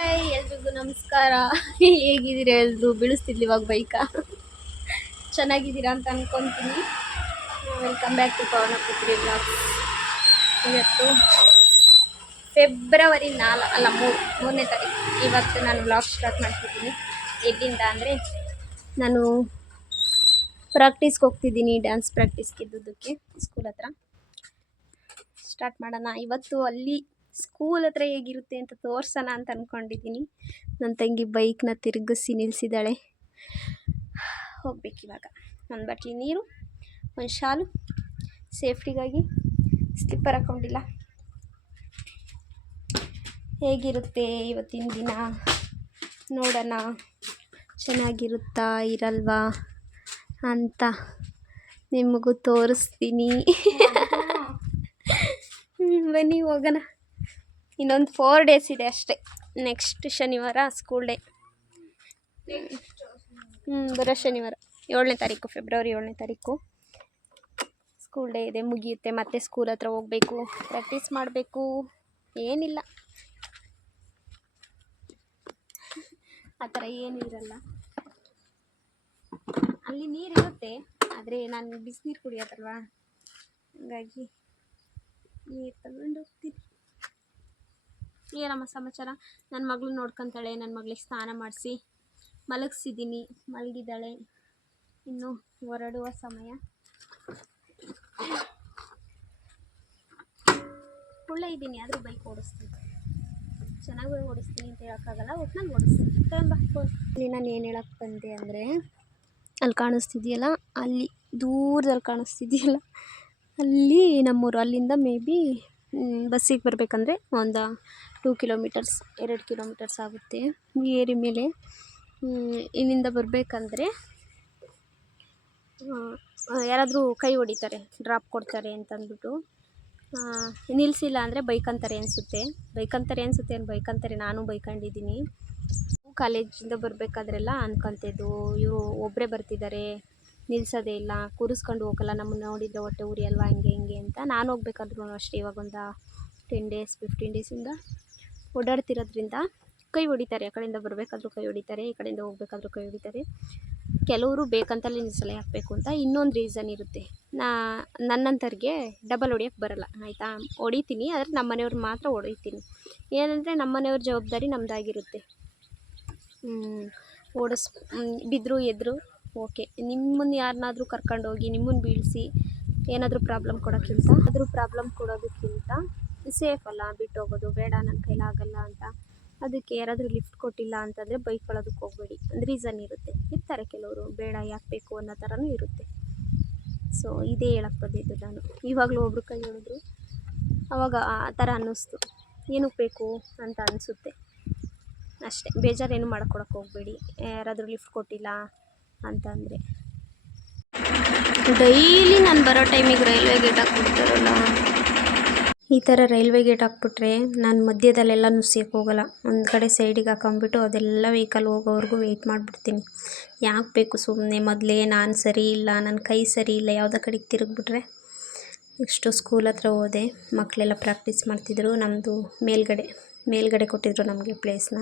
Hi ಎಲ್ರಿಗೂ ನಮಸ್ಕಾರ. ಹೇಗಿದ್ದೀರಾ ಎಲ್ರು? ಬೀಳಿಸ್ತಿದ್ಲಿ ಇವಾಗ ಬೈಕಾ? ಚೆನ್ನಾಗಿದ್ದೀರಾ ಅಂತ ಅನ್ಕೊಂತೀನಿ. Welcome back to Pavanaputri blogs. ಇವತ್ತು ಫೆಬ್ರವರಿ 3ನೇ ತಾರೀಕು. ಇವತ್ತು ನಾನು ಬ್ಲಾಗ್ ಸ್ಟಾರ್ಟ್ ಮಾಡ್ತಿದ್ದೀನಿ. ಎಲ್ಲಿಂದ ಅಂದರೆ ನಾನು ಪ್ರಾಕ್ಟೀಸ್ಗೆ ಹೋಗ್ತಿದ್ದೀನಿ, ಡ್ಯಾನ್ಸ್ ಪ್ರಾಕ್ಟೀಸ್ಗೆ ಇದ್ದದ್ದಕ್ಕೆ ಸ್ಕೂಲ್ ಹತ್ರ. ಸ್ಟಾರ್ಟ್ ಮಾಡೋಣ. ಇವತ್ತು ಅಲ್ಲಿ ಸ್ಕೂಲ್ ಹತ್ರ ಹೇಗಿರುತ್ತೆ ಅಂತ ತೋರ್ಸೋಣ ಅಂತ ಅಂದ್ಕೊಂಡಿದ್ದೀನಿ. ನನ್ನ ತಂಗಿ ಬೈಕ್ನ ತಿರುಗಿಸಿ ನಿಲ್ಲಿಸಿದ್ದಾಳೆ. ಹೋಗ್ಬೇಕಿವಾಗ. ಒಂದು ಬಾಟ್ಲಿ ನೀರು, ಒಂದು ಶಾಲು, ಸೇಫ್ಟಿಗಾಗಿ ಸ್ಲಿಪ್ಪರ್ ಹಾಕ್ಕೊಂಡಿಲ್ಲ. ಹೇಗಿರುತ್ತೆ ಇವತ್ತಿನ ದಿನ ನೋಡೋಣ. ಚೆನ್ನಾಗಿರುತ್ತಾ ಇರಲ್ವಾ ಅಂತ ನಿಮಗೂ ತೋರಿಸ್ತೀನಿ. ಬನ್ನಿ ಹೋಗೋಣ. ಇನ್ನೊಂದು 4 ಡೇಸ್ ಇದೆ ಅಷ್ಟೇ. ನೆಕ್ಸ್ಟ್ ಶನಿವಾರ ಸ್ಕೂಲ್ ಡೇ. ಬರೋ ಶನಿವಾರ 7ನೇ ತಾರೀಕು, ಫೆಬ್ರವರಿ 7ನೇ ತಾರೀಕು ಸ್ಕೂಲ್ ಡೇ ಇದೆ, ಮುಗಿಯುತ್ತೆ. ಮತ್ತೆ ಸ್ಕೂಲ್ ಹತ್ರ ಹೋಗಬೇಕು, ಪ್ರಾಕ್ಟೀಸ್ ಮಾಡಬೇಕು. ಏನಿಲ್ಲ, ಆ ಥರ ಏನೂ ಇರಲ್ಲ. ಅಲ್ಲಿ ನೀರಿರುತ್ತೆ, ಆದರೆ ನಾನು ಬಿಸಿನೀರು ಕುಡಿಯೋದಲ್ವಾ, ಹಾಗಾಗಿ ನೀರು ತಗೊಂಡು ಹೋಗ್ತೀನಿ. ಏನಮ್ಮ ಸಮಾಚಾರ? ನನ್ನ ಮಗಳು ನೋಡ್ಕೊತಾಳೆ. ನನ್ನ ಮಗಳಿಗೆ ಸ್ನಾನ ಮಾಡಿಸಿ ಮಲಗಿಸಿದ್ದೀನಿ. ಮಲಗಿದ್ದಾಳೆ. ಇನ್ನು ಹೊರಡುವ ಸಮಯ. ಒಳ್ಳೆ ಇದ್ದೀನಿ, ಆದರೂ ಬೈಕ್ ಓಡಿಸ್ತೀನಿ. ಚೆನ್ನಾಗಿ ಓಡಿಸ್ತೀನಿ ಅಂತ ಹೇಳೋಕ್ಕಾಗಲ್ಲ, ಒಟ್ಟಿನಲ್ಲಿ ಓಡಿಸ್ತೀನಿ. ಅಲ್ಲಿ ನಾನು ಏನು ಹೇಳೋಕ್ಕೆ ಬಂದೆ ಅಂದರೆ, ಅಲ್ಲಿ ಕಾಣಿಸ್ತಿದೆಯಲ್ಲ, ಅಲ್ಲಿ ದೂರದಲ್ಲಿ ಕಾಣಿಸ್ತಿದೆಯಲ್ಲ, ಅಲ್ಲಿ ನಮ್ಮೂರು. ಅಲ್ಲಿಂದ ಮೇ ಬಿ ಬಸ್ಸಿಗೆ ಬರಬೇಕಂದ್ರೆ ಒಂದು 2 ಕಿಲೋಮೀಟರ್ಸ್, 2 ಕಿಲೋಮೀಟರ್ಸ್ ಆಗುತ್ತೆ ಈ ಏರಿ ಮೇಲೆ. ಇಲ್ಲಿಂದ ಬರಬೇಕಂದ್ರೆ ಯಾರಾದರೂ ಕೈ ಹೊಡಿತಾರೆ, ಡ್ರಾಪ್ ಕೊಡ್ತಾರೆ ಅಂತಂದ್ಬಿಟ್ಟು ನಿಲ್ಲಿಸಿಲ್ಲ ಅಂದರೆ ಬೈಕ್ ಅಂತಾರೆ ಅನಿಸುತ್ತೆ. ಬೈಕ್ ಅಂತಾರೆ, ನಾನು ಬೈಕೊಂಡಿದ್ದೀನಿ. ಕಾಲೇಜಿಂದ ಬರಬೇಕಾದ್ರೆಲ್ಲ ಅನ್ಕೊತಿದ್ದು, ಇವರು ಒಬ್ಬರೇ ಬರ್ತಿದ್ದಾರೆ, ನಿಲ್ಲಿಸೋದೇ ಇಲ್ಲ, ಕೂರಿಸ್ಕೊಂಡು ಹೋಗಲ್ಲ, ನಮ್ಮನ್ನು ನೋಡಿದರೆ ಹೊಟ್ಟೆ ಉರಿ ಅಲ್ವಾ, ಹಂಗೆ ಹಿಂಗೆ ಅಂತ. ನಾನು ಹೋಗ್ಬೇಕಾದ್ರೂ ಅಷ್ಟೇ, ಇವಾಗ ಒಂದು 10 ಡೇಸ್ 15 ಡೇಸಿಂದ ಓಡಾಡ್ತಿರೋದ್ರಿಂದ ಕೈ ಹೊಡಿತಾರೆ. ಆ ಕಡೆಯಿಂದ ಬರಬೇಕಾದ್ರೂ ಕೈ ಹೊಡಿತಾರೆ, ಈ ಕಡೆಯಿಂದ ಹೋಗ್ಬೇಕಾದ್ರೂ ಕೈ ಹೊಡಿತಾರೆ. ಕೆಲವರು ಬೇಕಂತಲೇ ನಿಲ್ಲಿಸಲ್ಲ, ಹಾಕಬೇಕು ಅಂತ. ಇನ್ನೊಂದು ರೀಸನ್ ಇರುತ್ತೆ, ನನ್ನಂಥವ್ರಿಗೆ ಡಬಲ್ ಹೊಡಿಯೋಕ್ಕೆ ಬರಲ್ಲ, ಆಯಿತಾ? ಹೊಡಿತೀನಿ, ಆದರೆ ನಮ್ಮ ಮನೆಯವ್ರು ಮಾತ್ರ ಹೊಡಿತೀನಿ. ಏನಂದರೆ ನಮ್ಮ ಮನೆಯವ್ರ ಜವಾಬ್ದಾರಿ ನಮ್ಮದಾಗಿರುತ್ತೆ. ಬಿದ್ದರು ಎದ್ರು ಓಕೆ. ನಿಮ್ಮನ್ನು ಯಾರನ್ನಾದರೂ ಕರ್ಕೊಂಡೋಗಿ ನಿಮ್ಮನ್ನು ಬೀಳಿಸಿ ಏನಾದರೂ ಪ್ರಾಬ್ಲಮ್ ಕೊಡೋದಕ್ಕಿಂತ ಸೇಫ್ ಅಲ್ಲ ಬಿಟ್ಟು ಹೋಗೋದು. ಬೇಡ, ನನ್ನ ಕೈಲಾಗಲ್ಲ ಅಂತ. ಅದಕ್ಕೆ ಯಾರಾದರೂ ಲಿಫ್ಟ್ ಕೊಟ್ಟಿಲ್ಲ ಅಂತಂದರೆ ಬೈಕೊಳ್ಳೋದಕ್ಕೆ ಹೋಗಬೇಡಿ. ಒಂದು ರೀಸನ್ ಇರ್ತಾರೆ ಕೆಲವರು, ಬೇಡ ಯಾಕೆ ಬೇಕು ಅನ್ನೋ ಥರನೂ ಇರುತ್ತೆ. ಸೊ ಇದೇ ಹೇಳಕ್ಕೆ ಬಂದಿದ್ದು ನಾನು. ಇವಾಗಲೂ ಒಬ್ರು ಕೈ ಹೇಳಿದ್ರು, ಆವಾಗ ಆ ಥರ ಅನ್ನಿಸ್ತು, ಏನಕ್ಕೆ ಬೇಕು ಅಂತ ಅನಿಸುತ್ತೆ ಅಷ್ಟೇ. ಬೇಜಾರೇನು ಮಾಡ್ಕೊಳಕ್ಕೆ ಹೋಗಬೇಡಿ, ಯಾರಾದರೂ ಲಿಫ್ಟ್ ಕೊಟ್ಟಿಲ್ಲ ಅಂತಂದರೆ. ಡೈಲಿ ನಾನು ಬರೋ ಟೈಮಿಗೆ ರೈಲ್ವೆ ಗೇಟ್ ಹಾಕ್ಬಿಡ್ತಾರಲ್ಲ, ಈ ಥರ ರೈಲ್ವೆ ಗೇಟ್ ಹಾಕ್ಬಿಟ್ರೆ ನಾನು ಮಧ್ಯದಲ್ಲೆಲ್ಲ ನುಸ್ಸಕ್ಕೆ ಹೋಗಲ್ಲ. ಒಂದು ಕಡೆ ಸೈಡಿಗೆ ಹಾಕೊಂಬಿಟ್ಟು ಅದೆಲ್ಲ ವೆಹಿಕಲ್ ಹೋಗೋವರೆಗೂ ವೆಯ್ಟ್ ಮಾಡಿಬಿಡ್ತೀನಿ. ಯಾಕೆ ಬೇಕು ಸುಮ್ಮನೆ? ಮೊದಲೇ ನಾನು ಸರಿ ಇಲ್ಲ, ನನ್ನ ಕೈ ಸರಿ ಇಲ್ಲ, ಯಾವುದೋ ಕಡೆಗೆ ತಿರುಗಿಬಿಟ್ರೆ. ನೆಕ್ಸ್ಟು ಸ್ಕೂಲ್ ಹತ್ರ ಹೋದೆ, ಮಕ್ಕಳೆಲ್ಲ ಪ್ರಾಕ್ಟೀಸ್ ಮಾಡ್ತಿದ್ರು. ನಮ್ಮದು ಮೇಲ್ಗಡೆ ಕೊಟ್ಟಿದ್ರು ನಮಗೆ ಪ್ಲೇಸ್ನ.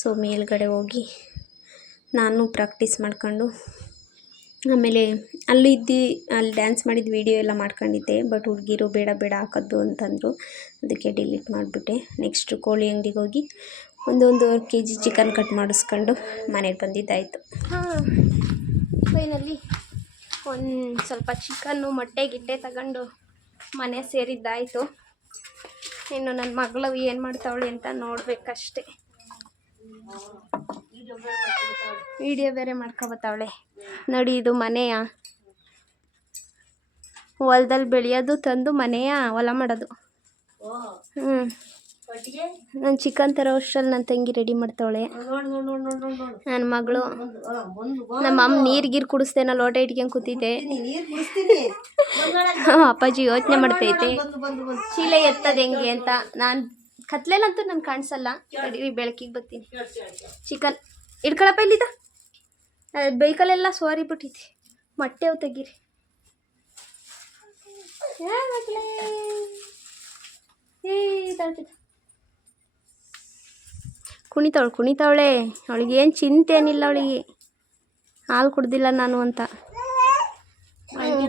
ಸೊ ಮೇಲ್ಗಡೆ ಹೋಗಿ ನಾನು ಪ್ರಾಕ್ಟೀಸ್ ಮಾಡ್ಕೊಂಡು, ಆಮೇಲೆ ಅಲ್ಲಿ ಡ್ಯಾನ್ಸ್ ಮಾಡಿದ ವೀಡಿಯೋ ಎಲ್ಲ ಮಾಡ್ಕೊಂಡಿದ್ದೆ. ಬಟ್ ಹುಡುಗಿರು ಬೇಡ ಹಾಕೋದು ಅಂತಂದರು, ಅದಕ್ಕೆ ಡಿಲೀಟ್ ಮಾಡಿಬಿಟ್ಟೆ. ನೆಕ್ಸ್ಟು ಕೋಳಿ ಅಂಗಡಿಗೆ ಹೋಗಿ 1 kg ಚಿಕನ್ ಕಟ್ ಮಾಡಿಸ್ಕೊಂಡು ಮನೆಗೆ ಬಂದಿದ್ದಾಯಿತು. ಫೈನಲಿ ಒಂದು ಸ್ವಲ್ಪ ಚಿಕನ್ನು ಮೊಟ್ಟೆ ತಗೊಂಡು ಮನೆ ಸೇರಿದ್ದಾಯಿತು. ಇನ್ನು ನನ್ನ ಮಗಳು ಏನು ಮಾಡ್ತಾವಳೆ ಅಂತ ನೋಡಬೇಕಷ್ಟೆ. ವಿಡಿಯೋ ಬೇರೆ ಮಾಡ್ಕೊಬತ್ತಾವಳೆ ನೋಡಿ. ಇದು ಮನೆಯ ಹೊಲದಲ್ಲಿ ಬೆಳೆಯೋದು ತಂದು ಮನೆಯ ಹೊಲ ಮಾಡೋದು. ನಾನು ಚಿಕನ್ ತರೋ ಅಷ್ಟರಲ್ಲಿ ನನ್ನ ತಂಗಿ ರೆಡಿ ಮಾಡ್ತಾವಳೆ. ನನ್ನ ಮಗಳು, ನಮ್ಮ ಅಮ್ಮ ನೀರು ಕುಡಿಸ್ತೇನೋ ಲೋಟ ಇಟ್ಕೊಂಡು ಕೂತಿದ್ದೆ. ಅಪ್ಪಾಜಿ ಯೋಚನೆ ಮಾಡ್ತೈತೆ ಚೀಲ ಎತ್ತದ ಹೆಂಗೆ ಅಂತ. ನಾನು ಕತ್ಲೆಲ್ಲಂತೂ ನಾನು ಕಾಣಿಸಲ್ಲ, ಬೆಳಕಿಗೆ ಬರ್ತೀನಿ. ಚಿಕನ್ ಇಡ್ಕೊಳಪ್ಪ, ಇಲ್ಲಿದ್ದ ಬೈಕಲ್ಲೆಲ್ಲ ಸೋರಿ ಬಿಟ್ಟೈತಿ. ಮೊಟ್ಟೆ ತೆಗೀರಿ. ಕುಣಿತಾವಳೆ. ಅವಳಿಗೇನು ಚಿಂತೆ ಏನಿಲ್ಲ, ಅವಳಿಗೆ ಹಾಲು ಕುಡ್ದಿಲ್ಲ ನಾನು ಅಂತ.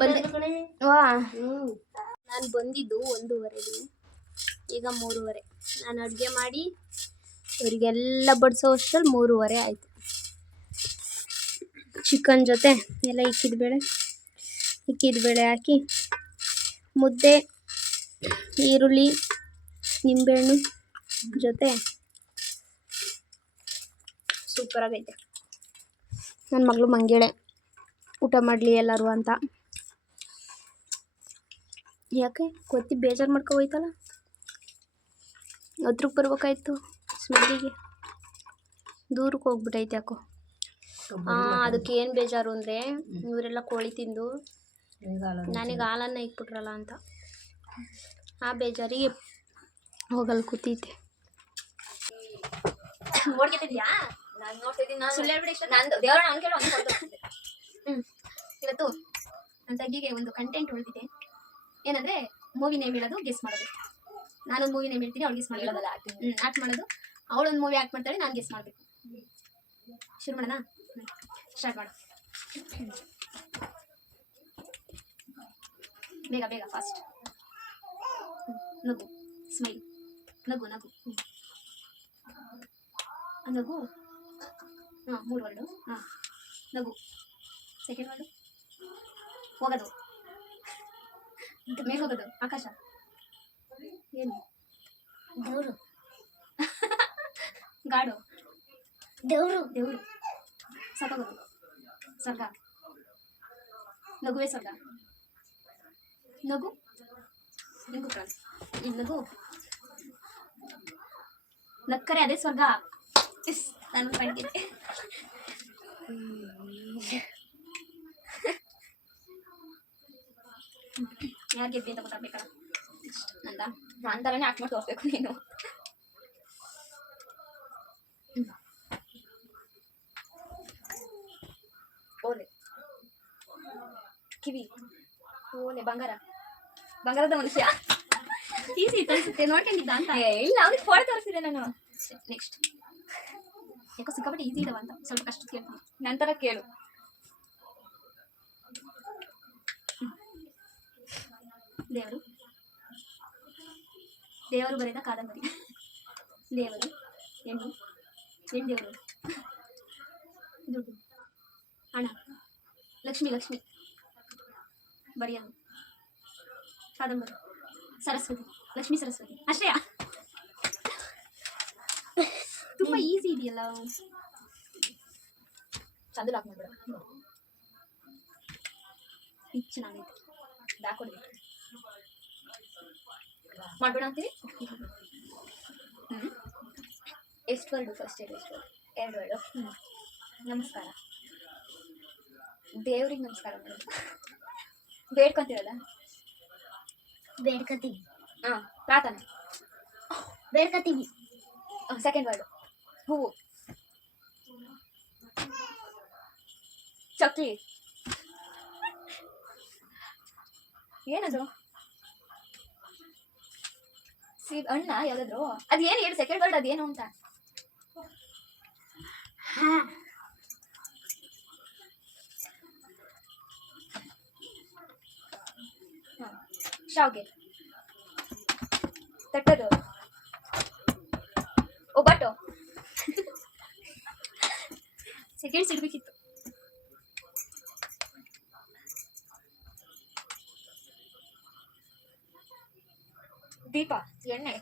ಬಂದೆ ವಾ, ನಾನು ಬಂದಿದ್ದು 1:30, ಈಗ 3:30. ನಾನು ಅಡುಗೆ ಮಾಡಿ ಇವರಿಗೆಲ್ಲ ಬಡಿಸೋ ಅಷ್ಟರಲ್ಲಿ 3:30 ಆಯಿತು. ಚಿಕನ್ ಜೊತೆ ಎಲ್ಲ ಇಕ್ಕಿದ ಬೇಳೆ ಹಾಕಿ ಮುದ್ದೆ, ಈರುಳ್ಳಿ, ನಿಂಬೆಹಣ್ಣು ಜೊತೆ ಸೂಪರಾಗೈತೆ. ನನ್ನ ಮಗಳು ಮಂಗೇಳೆ ಊಟ ಮಾಡಲಿ ಎಲ್ಲರೂ ಅಂತ. ಯಾಕೆ ಕೊತ್ತಿ ಬೇಜಾರು ಮಾಡ್ಕೊ ಹೋಯ್ತಲ್ಲ, ಹತ್ರಕ್ಕೆ ಬರ್ಬೇಕಾಯ್ತು. ಸ್ಮೆಲ್ಲಿಗೆ ದೂರಕ್ಕೆ ಹೋಗ್ಬಿಟ್ಟೈತೆ ಯಾಕೋ. ಅದಕ್ಕೆ ಏನು ಬೇಜಾರು ಅಂದರೆ ಇವರೆಲ್ಲ ಕೋಳಿ ತಿಂದು ನನಗೆ ಹಾಲನ್ನು ಇಕ್ಬಿಟ್ರಲ್ಲ ಅಂತ ಆ ಬೇಜಾರಿಗೆ ಹೋಗಲ್ಲಿ ಕೂತೈತೆ. ನೋಡ್ಕೊತಿದ್ಯಾ? ನಾನು ನೋಡ್ತಿದ್ದೀನಿ. ಸುಳ್ಳು ಹೇಳ್ಬಿಡಿ ಇಷ್ಟ. ನಂದು ದೇವರ ಅಂಕೇಳು ಅಂದ್ಕೊಂಡು ಇವತ್ತು ನನ್ನ ತಂಗಿಗೆ ಒಂದು ಕಂಟೆಂಟ್ ಉಳಿದಿದೆ. ಏನಂದರೆ ಮೂವಿ ನೇಮ್ ಹೇಳೋದು, ಗೆಸ್ ಮಾಡೋದು. ನಾನೊಂದು ಮೂವಿ ನೇಮ್ ಹೇಳ್ತೀನಿ, ಅವ್ಳು ಗೆಸ್ ಮಾಡೋದಲ್ಲ, ಆ್ಯಕ್ಟ್ ಮಾಡೋದು. ಅವಳೊಂದು ಮೂವಿ ಆ್ಯಕ್ಟ್ ಮಾಡ್ತಾಳೆ, ನಾನು ಗೆಸ್ ಮಾಡಬೇಕು. ಶುರು ಮಾಡೋಣ? ಸ್ಟಾರ್ಟ್ ಮಾಡು. ಬೇಗ ಬೇಗ ಫಾಸ್ಟ್. ನಗು, ಸ್ಮೈಲ್, ನಗು ನಗು ನಗು. ಹಾಂ, 3 ವರ್ಡು. ಹಾಂ, ನಗು. ಸೆಕೆಂಡ್ ವರ್ಡು ಹೋಗೋದು, ಮೇಲೆ ಹೋಗೋದು, ಆಕಾಶ. ಏನು? ದೇವರು. ಗಾಡು, ದೇವರು. ದೇವರು. ಸತ್ತೋಗೋದು, ಸ್ವರ್ಗ. ನಗುವೇ ಸ್ವರ್ಗ. ನಗು ನಗು ಫ್ರೆಂಡ್ಸ್, ನಗು ನಕ್ಕರೆ ಅದೇ ಸ್ವರ್ಗ. ನಾನು ಕಂಡಿದ್ದೆ. ಯಾರು ಗೆದ್ದೆ ಅಂತ ಗೊತ್ತಾಗ್ಬೇಕಲ್ಲ. ನಂದ ನಾನು ಥರನೇ ಆಕ್ಟ್ ಮಾಡಿ ತೋರಿಸ್ಬೇಕು ನೀನು. ಓಲೆ, ಕಿವಿ, ಓಲೆ, ಬಂಗಾರ, ಬಂಗಾರದ ಮನುಷ್ಯ. ಈಸಿ ತೋರಿಸುತ್ತೆ, ನೋಡ್ಕೊಂಡಿದ್ದ ಅಂತ. ಇಲ್ಲ, ಅವ್ರಿಗೆ ಫೋಟೋ ತೋರಿಸಿದೆ ನಾನು. ನೆಕ್ಸ್ಟ್ ಯಾಕೋ ಸಿಕ್ಕಾಪಟ್ಟೆ ಈಸಿ ಇದಾವ ಅಂತ ಸ್ವಲ್ಪ ಕಷ್ಟ ಕೇಳ್ತೀನಿ. ನಂತರ ಕೇಳು. ದೇವರು, ದೇವರು ಬರೆದ ಕಾದಂಬರಿ. ದೇವರು, ಹೆಣ್ಣು, ದೇವರು, ದುಡ್ಡು, ಹಣ, ಲಕ್ಷ್ಮಿ, ಲಕ್ಷ್ಮಿ ಬರೆಯೋದು ಕಾದಂಬರಿ. ಸರಸ್ವತಿ, ಲಕ್ಷ್ಮೀ ಸರಸ್ವತಿ. ಅಷ್ಟೇ, ತುಂಬ ಈಸಿ ಇದೆಯಲ್ಲ. ಚಂದ ಲಾಕ್ ಮಾಡ್ಬೇಡ, ಇದು ಚೆನ್ನಾಗೈತೆ. ಹಾಕೊಡ್ಬೇಕು ಮಾಡ್ಬೇಡ ಅಂತೀವಿ. ಎಷ್ಟು ವರ್ಡು ಫಸ್ಟ್ ಹೇಳಿ? ಎಷ್ಟು ವರ್ಡು? 2 ವರ್ಡು. ನಮಸ್ಕಾರ, ದೇವ್ರಿಗೆ ನಮಸ್ಕಾರ ಮಾಡೋದು. ಬೇಡ್ಕೊಂತೀವಲ್ಲ, ಬೇಡ್ಕತೀವಿ. ಹಾಂ, ಪ್ರಾರ್ಥನೆ, ಬೇಡ್ಕತೀವಿ. ಸೆಕೆಂಡ್ ವರ್ಡು ಹೂವು, ಚಕ್ಲಿ. ಏನದು? ಅಣ್ಣ ಯಾವ್ದಾದ್ರು ಅದೇನು ಹೇಳಿ ಸೆಕೆಂಡ್ ವರ್ಡ್ ಅದೇನು ಅಂತ. ಶಾವ್ಗೆ, ತಟ್ಟದು, ಒಬ್ಬಟ್ಟು. ಸೆಕೆಂಡ್ಸ್ ಇಡ್ಬೇಕಿತ್ತು. ದೀಪ, ಎಣ್ಣೆ,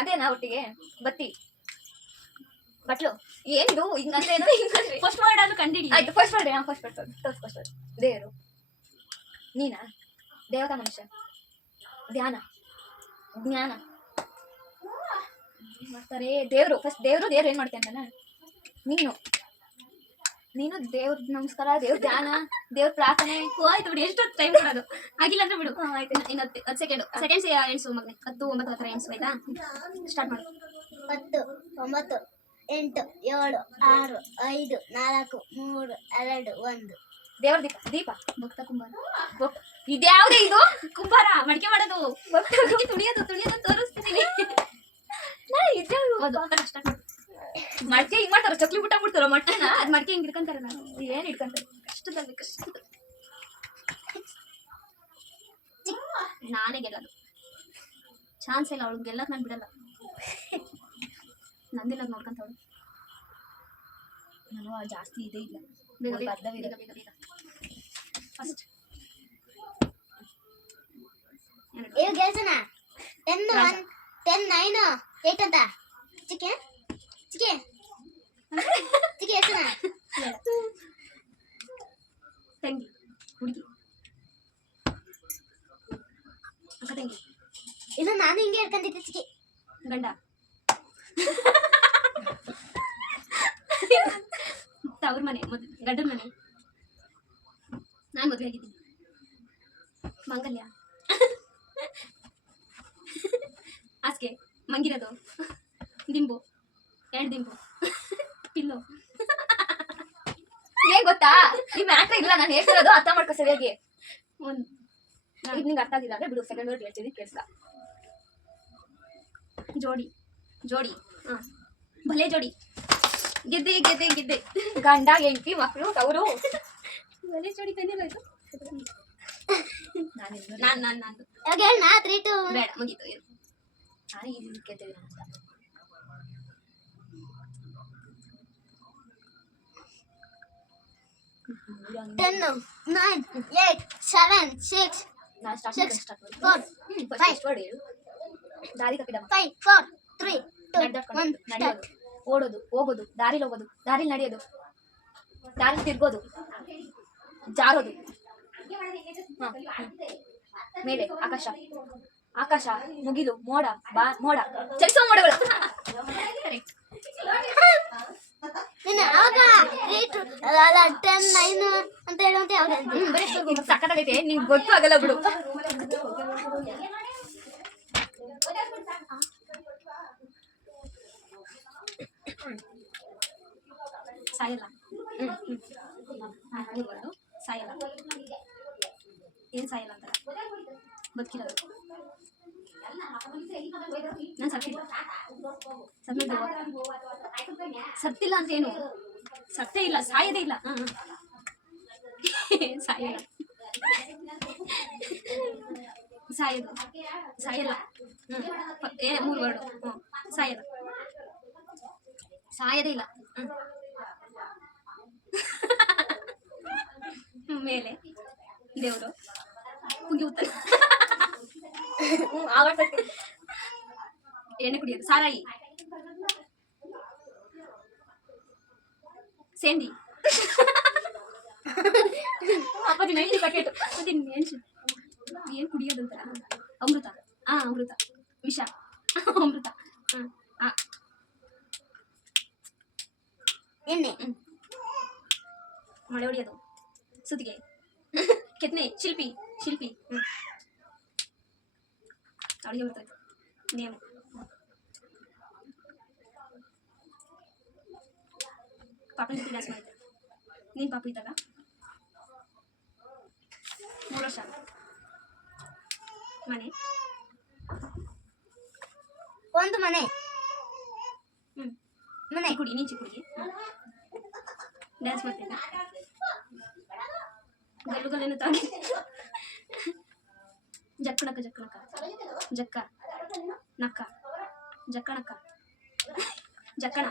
ಅದೇನಾ ಒಟ್ಟಿಗೆ? ಬತ್ತಿ, ಬಟ್ಲು. ಏನಿದು ಹಿಂಗಂದ್ರೆ? ಫಸ್ಟ್ ವರ್ಡ್ ಆದ್ರೂ ಕಂಡಿಡಿ. ಆಯ್ತು, first word. First word first word. ದೇವರು, ನೀನಾ? ದೇವತಾ ಮನುಷ್ಯ, ಧ್ಯಾನ, ಜ್ಞಾನ ಮಾಡ್ತಾರೆ. ದೇವರು ಫಸ್ಟ್. ದೇವರು ಏನ್ ಮಾಡ್ತೆ ಅಂತಾನ? ನೀನು ದೇವ್ರ ನಮಸ್ಕಾರ, ದೇವ್ರ ಧ್ಯಾನ, ದೇವ್ರ ಪ್ರಾರ್ಥನೆ. ಆಯ್ತು ಬಿಡು, ಎಷ್ಟು ಟೈಮ್ ಕೊಡೋದು? ಆಗಿಲ್ಲ ಅಂದ್ರೆ ಬಿಡು. ಆಯ್ತು, ಇನ್ನು 10 ಸೆಕೆಂಡ್ಸ್ ಎಣಿಸು ಮಗನೆ. 10, 9 ಹತ್ರ ಎಣಿಸು. ಆಯ್ತಾ? ಸ್ಟಾರ್ಟ್ ಮಾಡು. 10, 9, 8, 7, 6, 5, 4, 3, 2, 1. ದೇವ್ರ ದೀಪ, ದೀಪ. ಭಕ್ತ ಕುಂಬಾರ. ಇದ್ಯಾವುದೇ ಇದು? ಕುಂಬಾರ ಮಡಿಕೆ ಮಾಡೋದು, ತುಳಿಯೋದು ತೋರಿಸ್ತಿದ್ದೀನಿ. ಸ್ಟಾರ್ಟ್ ಮಾಡು. ಚಕ್ಲಿ ಊಟ ಬಿಡ್ತಾರ ಮಟ್ಟನ ಅದು ಮಡ್ಕೆ ಹಿಂಗೆ ಹಿಡ್ಕೊಂತಾರಲ್ಲ ಏನು ಹಿಡ್ಕೊಂತಾರೆ ಕಷ್ಟದಲ್ಲಿ ಕಷ್ಟದ ನಾನೇ ಗೆಲ್ಲದು ಚಾನ್ಸ್ ಇಲ್ಲ ಅವಳು ಗೆಲ್ಲಕ್ ನಾನು ಬಿಡಲ್ಲ ನಂದಿಲ್ಲ ನೋಡ್ಕೊಂತವಳು ನಾನು ಜಾಸ್ತಿ ಇದೇ ಇಲ್ಲ ಬೇಗ ಬೇಗ ಬೇಗ ಬೇಗ ಫಸ್ಟ್ ಇವಾಗ ಹೇಳ್ಸಣ 10 1 10 9 8 ಅಂತ ಚಿಕ್ಕೆ ಚಿಕ್ಕೆ ಚಿಕ್ಕೆ ಹೇಳ್ಸಣ ತಂಗಿ ಹುಡುಗಿ ಅಕ್ಕ ತಂಗಿ ಇನ್ನು ನಾನು ಹಿಂಗೆ ಹೇಳ್ಕೊಂಡಿದ್ದೆ ಚಿಕ್ಕೆ ಗಂಡ ತವ್ರ ಮನೆ ಗಂಡನ ಮನೆ ನಾನು ಮದುವೆ ಆಗಿದ್ದೀನಿ ಮಂಗಲ್ಯ ಹಾಸಿಗೆ ಮಂಗಿರೋದು ದಿಂಬು 2 ದಿಂಬು ಪಿಲ್ಲೋ ಹೇಗೆ ಗೊತ್ತಾ ಈ ಮ್ಯಾಟ್ರ್ ಇಲ್ಲ ನಾನು ಹೇಳ್ತಿರೋದು ಅರ್ಥ ಮಾಡ್ಕೊ ಸರಿಯಾಗಿ ಒಂದು ಇದು ನಿಂಗೆ ಅರ್ಥ ಆಗಿಲ್ಲ ಅಂದ್ರೆ ಬಿಡು ಸೆಕೆಂಡ್ ವರ್ಡ್ ಹೇಳ್ತೀನಿ ಕೇಳಿಸ್ಕ ಜೋಡಿ ಜೋಡಿ ಹಾಂ ಭಲೆ ಜೋಡಿ ಗೆದ್ದೆ ಗೆದ್ದೆ ಗೆದ್ದೆ ಗಂಡ ಹೆಂಡತಿ ಮಕ್ಕಳು ತವರು ಭಲೆ ಜೋಡಿ ತಂದಿಲ್ಲ ಇದು ನಾನು ಇವಾಗ ಹೇಳ ನಾ 3 2 ಬೇಡ ಮುಗೀತು ಏನು ನಾನು ಈಗ ಗೆದ್ದಿದ್ದೀನಿ ಅಂತ 10 9 8 7 6 ನಾನು Six, ಸ್ಟಾರ್ಟ್ 4 ಫಸ್ಟ್ ವರ್ಡ್ ಹೇಳು ದಾರಿ ತಪ್ಪಿದಮ್ಮ 5 4 3 2 1 ನಡೆಯೋದು ಓಡೋದು ಹೋಗೋದು ದಾರಿಲಿ ಹೋಗೋದು ದಾರಿಲಿ ನಡೆಯೋದು ದಾರಿ ತಿರ್ಗೋದು ಜಾರೋದು ಮೇಲೆ ಆಕಾಶ ಆಕಾಶ ಮುಗಿಲು ಮೋಡ ಬಾ ಮೋಡ ಚಲಿಸೋ ಮೋಡಗಳು ನೀನು ಆವಾಗ 8 ಅಲ್ಲ 10 9 ಅಂತ ಹೇಳುವಂತೆ ಯಾವಾಗ ಸಕ್ಕತ್ತಾಗೈತೆ ನಿಂಗೆ ಗೊತ್ತು ಆಗಲ್ಲ ಬಿಡು ಸಾಯಲ್ಲ ಸಾಯಲ್ಲ ಏನು ಸಾಯಲ್ಲ ಅಂತ ಬದುಕಿರೋದು ನಾನು ಸತ್ತಿಲ್ಲ ಸತ್ತಿಲ್ಲ ಅಂತ ಏನು ಸತ್ತೇ ಇಲ್ಲ ಸಾಯದೇ ಇಲ್ಲ ಸಾಯಲ್ಲ ಸಾಯೋದು ಸಾಯಲ್ಲ ಏ 3 ವರ್ಡು ಸಾಯಲ್ಲ ಸಾಯದೇ ಇಲ್ಲ ಮೇಲೆ ದೇವರು ಕುಗಿ ಉತ್ತರ ಎಣ್ಣೆ ಕುಡಿಯೋದು ಸಾರಾಯಿ ಸೇಂದಿ ಅಪ್ಪದಿ 90 ಪ್ಯಾಕೆಟ್ ಏನು ಕುಡಿಯೋದಂತ ಅಮೃತ ಅಮೃತ ವಿಷ ಅಮೃತ ಎಣ್ಣೆ ಮಳೆ ಹೊಡಿಯೋದು ಸುತ್ತಿಗೆ ಕೆತ್ತನೆ ಶಿಲ್ಪಿ ಅಡುಗೆ ಬರ್ತೈತೆ ನೇಮು ಪಾಪನ ಜೊತೆ ಡ್ಯಾನ್ಸ್ ಮಾಡಿದ್ದೆ ನೀನು ಪಾಪು ಇದ್ದಾಗ 3 ವರ್ಷ ಮನೆ ಒಂದು ಮನೆ ಮನೆ ಚಿಕ್ಕುಡಿ ನೀನು ಚಿಕ್ಕುಡಿ ಡ್ಯಾನ್ಸ್ ಮಾಡ್ತಿದ್ದೆ ಗಲ್ಲುಗಲ್ಲೇನು ತಾಗಿ ಜಕ್ಕಣಕ ಜಕ್ಕ ನಕ್ಕ ಜಕ್ಕಣಕ್ಕ ಜಕ್ಕಣ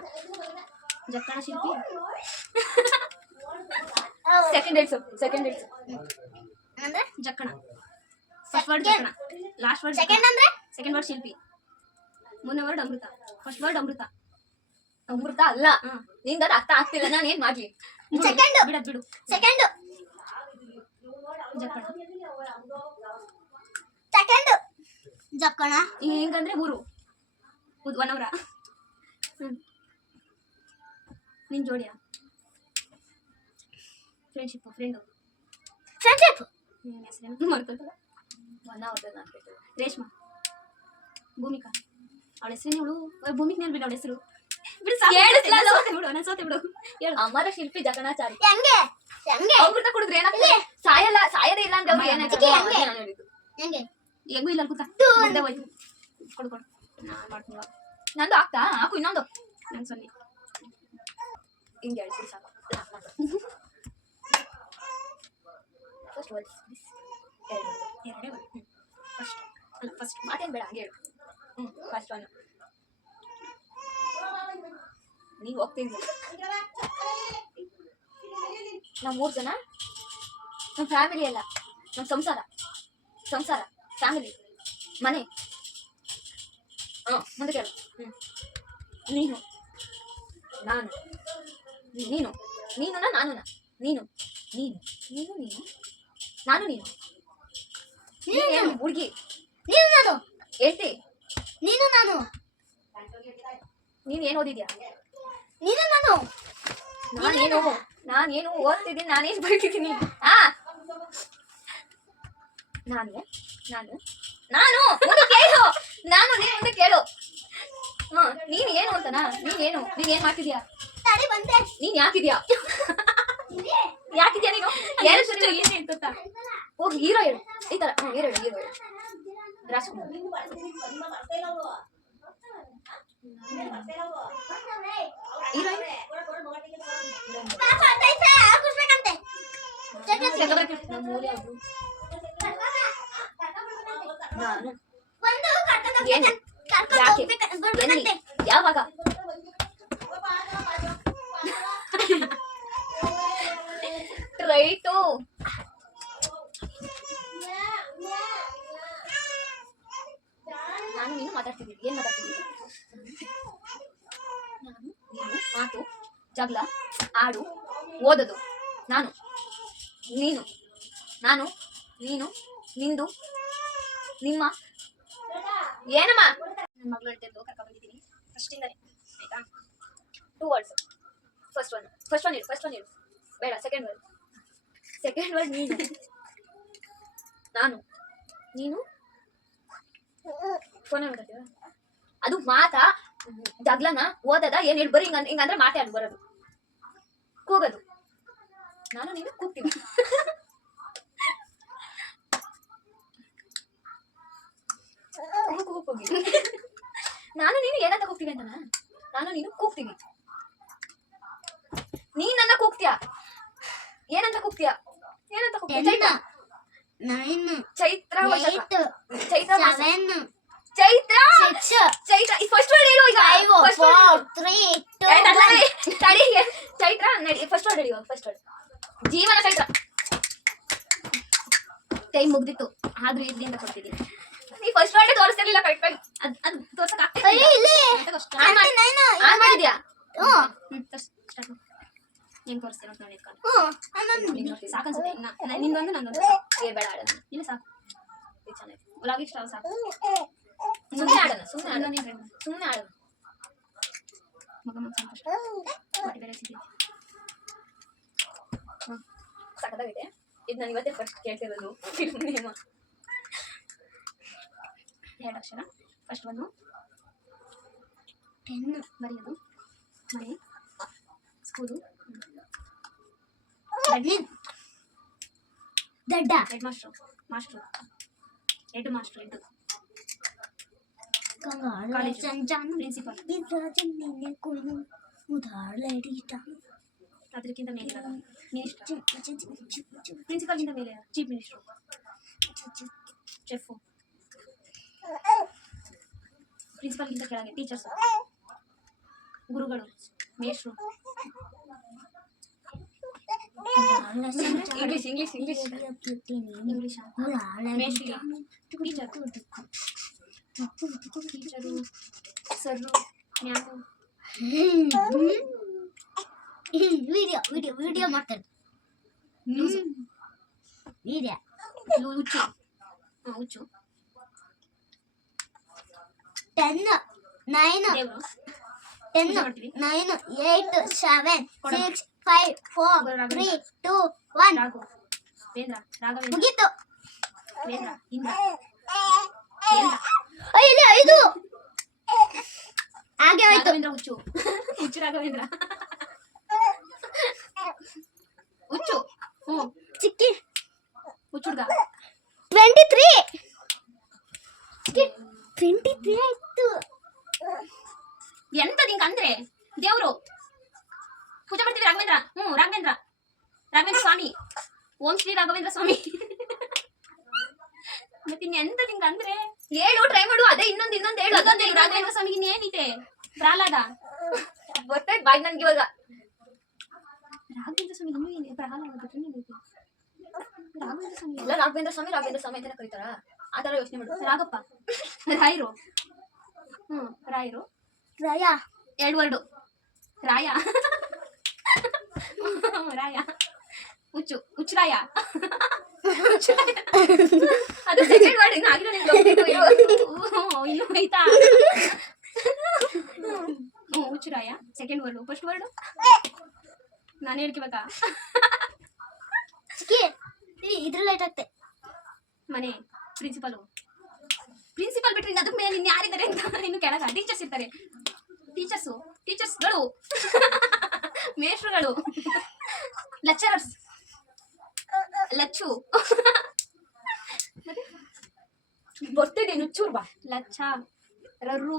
ಶಿಲ್ಪಿ ಸೆಕೆಂಡ್ ಡೇಟ್ಸ್ ಅಂದ್ರೆ Jakkana first word Jakkana last word second ಅಂದ್ರೆ ಸೆಕೆಂಡ್ ವರ್ಡ್ ಶಿಲ್ಪಿ 3ನೇ ವರ್ಡ್ ಅಮೃತ ಫಸ್ಟ್ ವರ್ಡ್ ಅಮೃತ ಅಲ್ಲ ನಿಂಗೆ ಅದು ಅರ್ಥ ಆಗ್ತಿಲ್ಲ ನಾನು ಏನು ಮಾಡಲಿ ಸೆಕೆಂಡ್ ಬಿಡು ಸೆಕೆಂಡ್ ಜಕ್ಕಣ ಸೆಕೆಂಡ್ ಜಕ್ಕಣ ಹೆಂಗಂದ್ರೆ 3 1 ಅವರ ನಿನ್ ಜೋಡಿಯಾ ಫ್ರೆಂಡು ಫ್ರೆಂಡ್ಶಿಪ್ ಹೆಸರು ಮರ್ತಲ್ಲ 1 ಅವರ್ ರೇಷ್ಮಾ ಭೂಮಿಕಾ ಅವಳ ಹೆಸರು ಅವಳು ಭೂಮಿಗೆ ನೆಲ್ಬಿಡ ಅವಳ ಹೆಸರು ಅಮರ ಶಿಲ್ಪಿ ಜಕಣಾಚಾರಿ ಹೆಂಗೆ ಅಮೃತ ಕುಡಿದ್ರೆ ಏನಾಗ್ತದೆ ಸಾಯದೇ ಇಲ್ಲ ಅಂದ್ರೆ ಅವ್ರು ಏನಾಯ್ತು ಹೆಂಗೆ ಹೆಂಗೂ ಇಲ್ಲ ಕೂತ ಮುಂದೆ ಹೋಯ್ತು ಕೊಡು ನಾನು ಮಾಡ್ತೀನಿ ನಂದು ಆಗ್ತಾ ಹಾಕು ಇನ್ನೊಂದು ನಂಗೆ 0 ಹಿಂಗೆ ಹೇಳ್ತೀವಿ ಸಾಕು. ಫಸ್ಟ್ ವರ್ಡ್ ಎರಡೇ ವರ್ಡ್. ಫಸ್ಟ್ ಅಲ್ಲ ಫಸ್ಟ್ ಮಾತೇನು ಬೇಡ ಹಂಗೆ ಹೇಳು. ಫಸ್ಟ್ ಒನ್ ನೀವು ಹೋಗ್ತೀನಿ. ನಾವು 3 ಜನ, ನಮ್ಮ ಫ್ಯಾಮಿಲಿ ಅಲ್ಲ, ನಮ್ಮ ಸಂಸಾರ ಫ್ಯಾಮಿಲಿ ಮನೆ. ಮುಂದೆ ಕೇಳು. ನೀನು ನಾನು ನೀನು ನೀನುನಾ ನಾನುನಾ ನೀನು ನೀನು ನೀನು ನೀನು ನಾನು ನೀನು ನೀನು ಹುಡುಗಿ ನೀನು ನಾನು ಹೇಳ್ತಿ. ನೀನು ನಾನು ನೀನು ಏನು ಓದಿದ್ಯಾ? ನೀನು ನಾನು ನಾನೇನು ಓದ್ತಿದ್ದೀನಿ, ನಾನೇನು ಬರೀತಿದ್ದೀನಿ. ನಾನು ನಾನು ಮುಂದೆ ಕೇಳು. ನೀನು ಮುಂದೆ ಕೇಳು. ನೀನು ಏನು ಅಂತನಾ? ನೀನೇನು ಮಾಡ್ತಿದ್ಯಾ? ತಡಿ ಬಂದೆ ನೀನ್ ಯಾಕಿದ್ಯಾ ನೀನು? ಏನೇ ಅಂತ ಹೋಗಿ ಹೀರೋ ಹೇಳು. ಈ ತರ ಹೀರೋ ಹೇಳು. ರಾಜ್ಕುಮಾರ್ ನಾನು ಏನು? ಯಾಕೆ? ಎಲ್ಲಿ? ಯಾವಾಗ? ರೈಟು. ನಾನು ನೀನು ಮಾತಾಡ್ತಿದ್ದೀವಿ. ಏನ್ ಮಾತಾಡ್ತಿದ್ದೀವಿ? ನಾನು ನೀನು ಮಾತು, ಜಗಳ, ಆಡು, ಓದೋದು. ನಾನು ನೀನು ನಿಂದು, ನಿಮ್ಮ. ಏನಮ್ಮ? ನನ್ನ ಮಗಳು ಹೇಳ್ತಿದ್ದು ಕರ್ಕೊಂಡು ಬಂದಿದ್ದೀನಿ ಫಸ್ಟಿಂದಾನೆ, ಆಯ್ತಾ? 2 ವರ್ಡ್ಸ್. ಫಸ್ಟ್ ಒನ್ ಹೇಳು. ಬೇಡ, ಸೆಕೆಂಡ್ ವರ್ಡ್ ನೀನು. ನಾನು ನೀನು ಫೋನ್ ಮಾತಾಡ್ತೀವ? ಅದು ಮಾತಾ, ಜಗ್ಲನ, ಓದದ, ಏನ್ ಹೇಳಿ ಬರೀ ಹಿಂಗಂದ್ರೆ ಮಾತೇ ಅದು ಬರೋದು. ಕೂಗೋದು. ನಾನು ನೀನು ಕೂಗ್ತೀವಿ. ಕೂಗಿ ನಾನು ನೀನು ಏನಂತ ಕೂಗ್ತೀವಿ ಅಂತನಾ? ನಾನು ನೀನು ಕೂಗ್ತೀವಿ. ನೀನ್ ನನ್ನ ಕೂಗ್ತೀಯಾ? ಏನಂತ ಕೂಗ್ತೀಯಾ? ಚೈತ್ರ 9 ಚೈತ್ರ 8 ಚೈತ್ರ 7 ಚೈತ್ರ 6 ಚೈತ್ರ ಫಸ್ಟ್ ವರ್ಡ್ ಹೇಳು. ಈಗ 5 4 3 2 ತಡಿ. ಚೈತ್ರ ನಡಿ. ಫಸ್ಟ್ ವರ್ಡ್ ಹೇಳಿ. ಫಸ್ಟ್ ವರ್ಡ್ ಜೀವನ. ಚೈತ್ರ. ಟೈಮ್ ಮುಗ್ದಿತ್ತು, ಆದ್ರೂ ಇರ್ಲಿ ಅಂತ ಕೊಡ್ತಿದ್ದೀನಿ. ನೀ ಫಸ್ಟ್ ವರ್ಡ್ ತೋರಿಸ್ತಿರ್ಲಿಲ್ಲ ಕರೆಕ್ಟ್ ಆಗಿ. ಅದು ತೋರ್ಸಕ್ ಆಗ್ತಿಲ್ಲ. ಆನ್ ಮಾಡಿದ್ಯಾ? ನೀನ್ ತೋರಿಸ್ತೀನಿ ಅಂತ ನೋಡಿ ಇಟ್ಕೊಂಡು ಸಾಕನ್ಸುತ್ತೆ. ನಿಂದೊಂದು ನಂದೊಂದು ಬೇಡ ಆಡೋಣ. ಇಲ್ಲ ಸಾಕು, ಇದು ಚೆನ್ನಾಗಿ ಒಳಗೆ ಇಷ್ಟ ಸಾಕು. ಸುಮ್ಮನೆ ಆಡೋಣ. ಮಗ ಸಂತೋಷ ಬಟ್ಟೆ ಬೇರೆ ಸಿಗ್ಲಿ. ಸಖತ್ತಾಗಿದೆ. ಇದು ನಾನು ಇವತ್ತೇ ಫಸ್ಟ್ ಕೇಳ್ತಿರೋದು. ನೇಮ 2 ಅಕ್ಷರ. ಫಸ್ಟ್ ಒಂದು 10 ಬರೆಯೋದು. ಮನೆ, ಸ್ಕೂಲು, ದಡ್ಡ head master, head college principal. ಅದಕ್ಕಿಂತ ಮೇಲೆ ಮಿನಿಸ್ಟರ್. ಪ್ರಿನ್ಸಿಪಲ್ಗಿಂತ ಮೇಲೆ ಚೀಫ್ ಮಿನಿಸ್ಟರ್, ಚೆಫು. ಪ್ರಿನ್ಸಿಪಲ್ಗಿಂತ ಕೆಳಗೆ ಟೀಚರ್ಸ್, ಗುರುಗಳು, ಮೇಷ್ಟ್ರು. ಇಂಗ್ಲಿಷ್ ಮೇಷ್ಟ್ರಿಗೆ ಟೀಚರು, ಸರ್ರು, ಮ್ಯಾಮು. ವಿಡಿಯೋ ಮಾಡ್ತಾರೆ. ಹುಚ್ಚು. 10 9 ದೇವರು. 10 9 8 7 6 5 4 3 2 1 ರಾಘು, ರಾಘವೇಂದ್ರ, ಮುಗೀತು. ವೇಂದ್ರ, ಇಂದ್ರ, ಇಲ್ಲಿ 5 ಹಾಗೆ ಆಯ್ತು. ರಾಘವೇಂದ್ರ ಹುಚ್ಚು ರಾಘವೇಂದ್ರ ಹುಚ್ಚು. ಚಿಕ್ಕಿ ಹುಚ್ಚುಡ್ಗ. 23 ಆಯ್ತು. ಎಂತದ್ ಹಿಂಗಂದ್ರೆ ದೇವ್ರು. ಪೂಜೆ ಮಾಡ್ತೀವಿ ರಾಘವೇಂದ್ರ. ರಾಘವೇಂದ್ರ ಸ್ವಾಮಿ. ಓಂ ಶ್ರೀ ರಾಘವೇಂದ್ರ ಸ್ವಾಮಿ. ಮತ್ತೆ ಇನ್ನೆಂತ ನಿಂಗೆ ಅಂದ್ರೆ ಹೇಳು, ಟ್ರೈ ಮಾಡು. ಅದೇ ಇನ್ನೊಂದು ಹೇಳು. ಅದೊಂದು ರಾಘವೇಂದ್ರ ಸ್ವಾಮಿಗೆ ಇನ್ನೇನಿದೆ? ಪ್ರಹ್ಲಾದ ಗೊತ್ತಾಯ್ತು ಬಾಯ್ ನನ್ಗೆ ಇವಾಗ. ರಾಘವೇಂದ್ರ ಸ್ವಾಮಿ ಇನ್ನೂ ಏನಿದೆ? ಪ್ರಹ್ಲಾದ ಬಿಟ್ರೆ ಏನೈತೆ? ರಾಘವೇಂದ್ರ ಸ್ವಾಮಿ ಎಲ್ಲ ರಾಘವೇಂದ್ರ ಸ್ವಾಮಿ ಅಂತ ಕರೀತಾರ. ಆ ತರ ಯೋಚನೆ ಮಾಡು. ರಾಘಪ್ಪ, ರಾಯರು. ರಾಯರು ರಾಯ 2 ವರ್ಡು. ರಾಯ ರಾಯ ಹುಚ್ಚರಾಯ. ಅದು ಸೆಕೆಂಡ್ ವರ್ಡ್. ಇನ್ನು ಆಗಿಲ್ಲ ನಿಮ್ಗೆ ಇನ್ನು ಆಯ್ತಾ? Huchcharaya second word. First word ನಾನು ಹೇಳ್ಕೋಬೇಕಾ? ಇದ್ರ ಲೈಟ್ ಆಗ್ತೆ. ಮನೆ. ಪ್ರಿನ್ಸಿಪಲ್ ಬಿಟ್ರೆ ಅದಕ್ಕೆ ಮೇಲೆ ಇನ್ನು ಯಾರಿದ್ದಾರೆ ಅಂತ ಇನ್ನು ಕೆಳಗ ಟೀಚರ್ಸ್ ಇರ್ತಾರೆ. ಟೀಚರ್ಸ್ಗಳು ಮೇಷ್ಟ್ರುಗಳು, ಲೆಕ್ಚರರ್ಸ್, ಲಚ್ಚು ಬರ್ತಿದೆ ನುಚ್ಚೂರ್ ಬಾ. ಲಚ್ಚ ರರು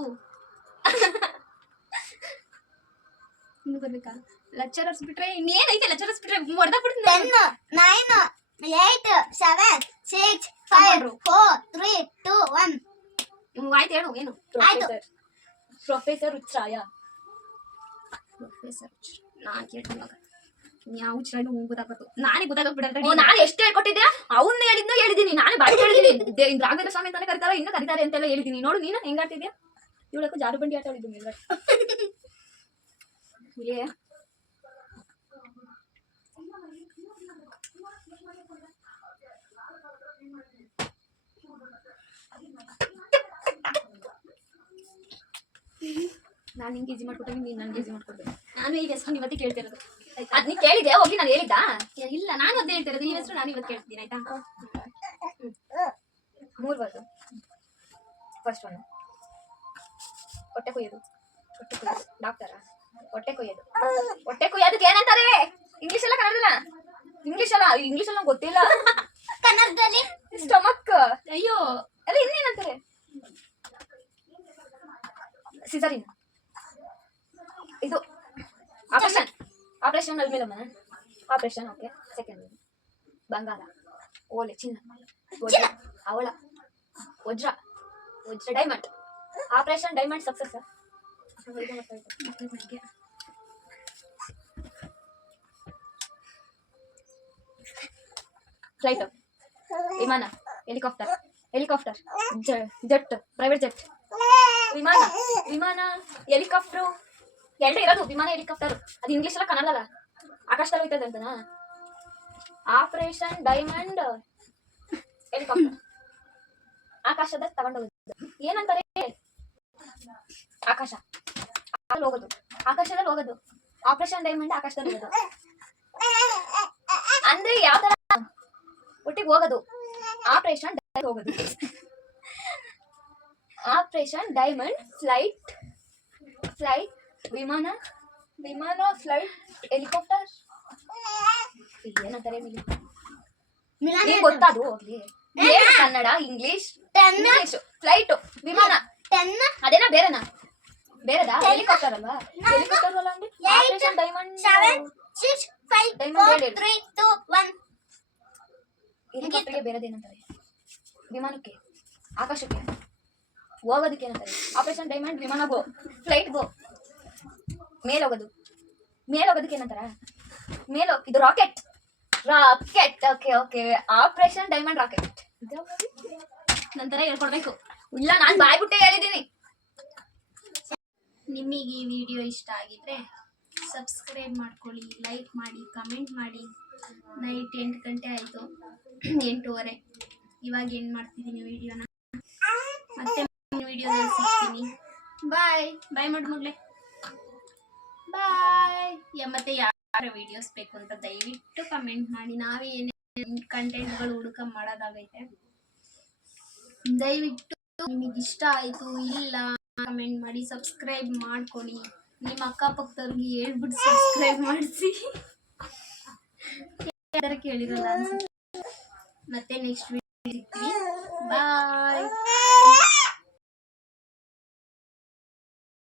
ಇನ್ನು ಬರ್ಬೇಕಾ? ಲೆಕ್ಚರರ್ಸ್ ಬಿಟ್ರೆ ಇನ್ನೇನೈತೆ? ಲೆಕ್ಚರರ್ಸ್ ಬಿಟ್ರೆ ಹೊಡೆದ 10 9 8 7 6 5 4 3 2 1. ಆಯ್ತು ಹೇಳು. ಏನು? ಪ್ರೊಫೆಸರ್ ಉಚ್ಚಾಯ. ನಾನ್ ಕೇಳ್ತೀನಿ ಮಗ. ಯಾವ ಹುಚ್ಚರಾಯ ಗೊತ್ತಾಗಬೇಕು? ನಾನೇ ಗೊತ್ತಾಗಬಿಡಲ್ಲ. ನಾನು ಎಷ್ಟು ಹೇಳ್ಕೊಟ್ಟಿದ್ದೆ? ಅವನ್ನ ಹೇಳಿದ್ದೀನಿ. ನಾನೇ ಬಾಯಿ ಹೇಳಿದ್ದೀನಿ. ರಾಘವೇಂದ್ರ ಸ್ವಾಮಿ ಅಂತಾನೆ ಕರೀತಾರೆ, ಇನ್ನು ಕರೀತಾರೆ ಅಂತೆಲ್ಲ ಹೇಳಿದ್ದೀನಿ. ನೋಡು ನೀನು ಹೆಂಗಾಡ್ತಿದ್ಯಾ? ಇವಳಕ್ಕೂ ಜಾರು ಬಂಡಿ ಆಟ ಆಡಿದ್ದು ಮೇಲ್ಗಡೆ. ನಾನು ನಿಂಗೆ ಈಸಿ ಮಾಡ್ಕೊಟ್ಟೆ, ನೀನು ನನಗೆ ಈಸಿ ಮಾಡ್ಕೊಡ್ಬೇಕು. ನಾನು ಈ ಹೆಸರು ಇವತ್ತೇ ಕೇಳ್ತಿರೋದು. ಅದ್ ನೀ ಕೇಳಿದೆ ಹೋಗಿ? ನಾನು ಹೇಳಿದ್ದ ಇಲ್ಲ, ನಾನು ಅದೇ ಹೇಳ್ತಿರೋದು. ಈ ಹೆಸರು ನಾನು ಇವತ್ತು ಕೇಳ್ತೀನಿ. ಆಯ್ತಾ? 3 ವರ್ಡ್. ಫಸ್ಟ್ ಒನ್ ಹೊಟ್ಟೆ ಕೊಯ್ಯೋದು. ಡಾಕ್ಟರ ಹೊಟ್ಟೆ ಕೊಯ್ಯೋದಕ್ಕೆ ಏನಂತಾರೆ? ಇಂಗ್ಲಿಷ್ ಅಲ್ಲ ಕನ್ನಡಲ್ಲ? ಇಂಗ್ಲಿಷ್ ಅಲ್ಲ ಗೊತ್ತಿಲ್ಲ. ಕನ್ನಡದಲ್ಲಿ ಸ್ಟಮಕ್. ಅಯ್ಯೋ, ಅಲ್ಲ ಇನ್ನೇನಂತಾರೆ? ಸಿಸರಿನ್. ಇದು operation Alamelamma. Operation. Okay. Second ಬಂಗಾರ, ಓಲೆ, ಚಿನ್ನ, ಅವಳ, ವಜ್ರ, diamond. Operation diamond success. Flight, ವಿಮಾನ, ಹೆಲಿಕಾಪ್ಟರ್, ಜೆಟ್, ಪ್ರೈವೇಟ್ ಜೆಟ್. ವಿಮಾನ, ಹೆಲಿಕಾಪ್ಟರ್ ಎರಡೇ ಇರೋದು. ವಿಮಾನ, ಹೆಲಿಕಾಪ್ಟರ್. ಅದು ಇಂಗ್ಲಿಷ್ ಅಲ್ಲ ಕನ್ನಡ ಅಲ್ಲ? ಆಕಾಶದಲ್ಲಿ ಹೋಯ್ತದೆ ಅಂತನಾ? Operation diamond helicopter. ಆಕಾಶದ ತಗೊಂಡೋಗೋದು ಏನಂತಾರೆ? ಆಕಾಶದಲ್ಲಿ ಹೋಗೋದು. ಆಪರೇಷನ್ ಡೈಮಂಡ್ ಆಕಾಶದಲ್ಲಿ ಹೋಗೋದು ಅಂದ್ರೆ ಯಾವ ತರ? ಒಟ್ಟಿಗೆ ಹೋಗೋದು. ಆಪರೇಷನ್ ಹೋಗೋದು. ಆಪರೇಷನ್ ಡೈಮಂಡ್ ಫ್ಲೈಟ್, ವಿಮಾನ, ಫ್ಲೈಟ್, ಹೆಲಿಕಾಪ್ಟರ್. ಏನಂತಾರೆ? ಗೊತ್ತಾದು ಹೋಗ್ಲಿ. ಕನ್ನಡ, ಇಂಗ್ಲಿಷ್, ಫ್ಲೈಟ್, ವಿಮಾನ. ಅದೇನಾ ಬೇರೆನಾ? ಬೇರೆದಾ? ಹೆಲಿಕಾಪ್ಟರ್ ಅಲ್ವಾ? ಹೆಲಿಕಾಪ್ಟರ್ ಅಲ್ಲ ಅಂದ್ರೆ ಆಪರೇಷನ್ ಡೈಮಂಡ್. 7 6 5 4 3 2 1. ಹೆಲಿಕಾಪ್ಟರ್ಗೆ ಬೇರೆದೇನಂತಾರೆ? ವಿಮಾನಕ್ಕೆ, ಆಕಾಶಕ್ಕೆ ಹೋಗೋದಕ್ಕೆ ಏನಂತಾರೆ? ಆಪರೇಷನ್ ಡೈಮಂಡ್ ವಿಮಾನ ಗೋ, ಫ್ಲೈಟ್ ಗೋ. ಮೇಲೋಗೋದಕ್ಕೆ ಏನಂತಾರ? ಇದು rocket. Okay. Operation diamond rocket. ನಂತರ ಹೇಳ್ಕೊಡ್ಬೇಕು. ಇಲ್ಲ, ನಾನು ಬಾಯ್ಬಿಟ್ಟೆ ಹೇಳಿದ್ದೀನಿ. ನಿಮಗೆ ಈ ವಿಡಿಯೋ ಇಷ್ಟ ಆಗಿದ್ರೆ ಸಬ್ಸ್ಕ್ರೈಬ್ ಮಾಡ್ಕೊಳ್ಳಿ, ಲೈಕ್ ಮಾಡಿ, ಕಮೆಂಟ್ ಮಾಡಿ. ನೈಟ್ 8 ಗಂಟೆ ಆಯಿತು, 8:15. ಇವಾಗ ಏನು ಮಾಡ್ತಿದ್ದೀನಿ ವಿಡಿಯೋನ. ಮತ್ತೆ ವಿಡಿಯೋದಲ್ಲಿ ಸಿಗ್ತೀನಿ. ಬಾಯ್ ಮಾಡು ಮಗಳೇ. ಬಾಯ್. ಮತ್ತೆ ಯಾರ ವಿಡಿಯೋಸ್ ಬೇಕು ಅಂತ ದಯವಿಟ್ಟು ಕಮೆಂಟ್ ಮಾಡಿ. ನಾವೇ ಏನೇ ಕಂಟೆಂಟ್ಗಳು ಹುಡುಕ ಮಾಡೋದಾಗೈತೆ. ದಯವಿಟ್ಟು ನಿಮಗೆ ಇಷ್ಟ ಆಯಿತು ಇಲ್ಲ ಕಮೆಂಟ್ ಮಾಡಿ, ಸಬ್ಸ್ಕ್ರೈಬ್ ಮಾಡ್ಕೊಳ್ಳಿ. ನಿಮ್ಮ ಅಕ್ಕಪಕ್ಕದವ್ರಿಗೆ ಹೇಳ್ಬಿಟ್ಟು ಸಬ್ಸ್ಕ್ರೈಬ್ ಮಾಡಿಸಿ. ಯಾರು ಕೇಳಿರಲ್ಲ ಅನ್ಸುತ್ತೆ. ಮತ್ತೆ ನೆಕ್ಸ್ಟ್ ವಿಡಿಯೋ ಸಿಗ್ತೀವಿ. ಬಾಯ್.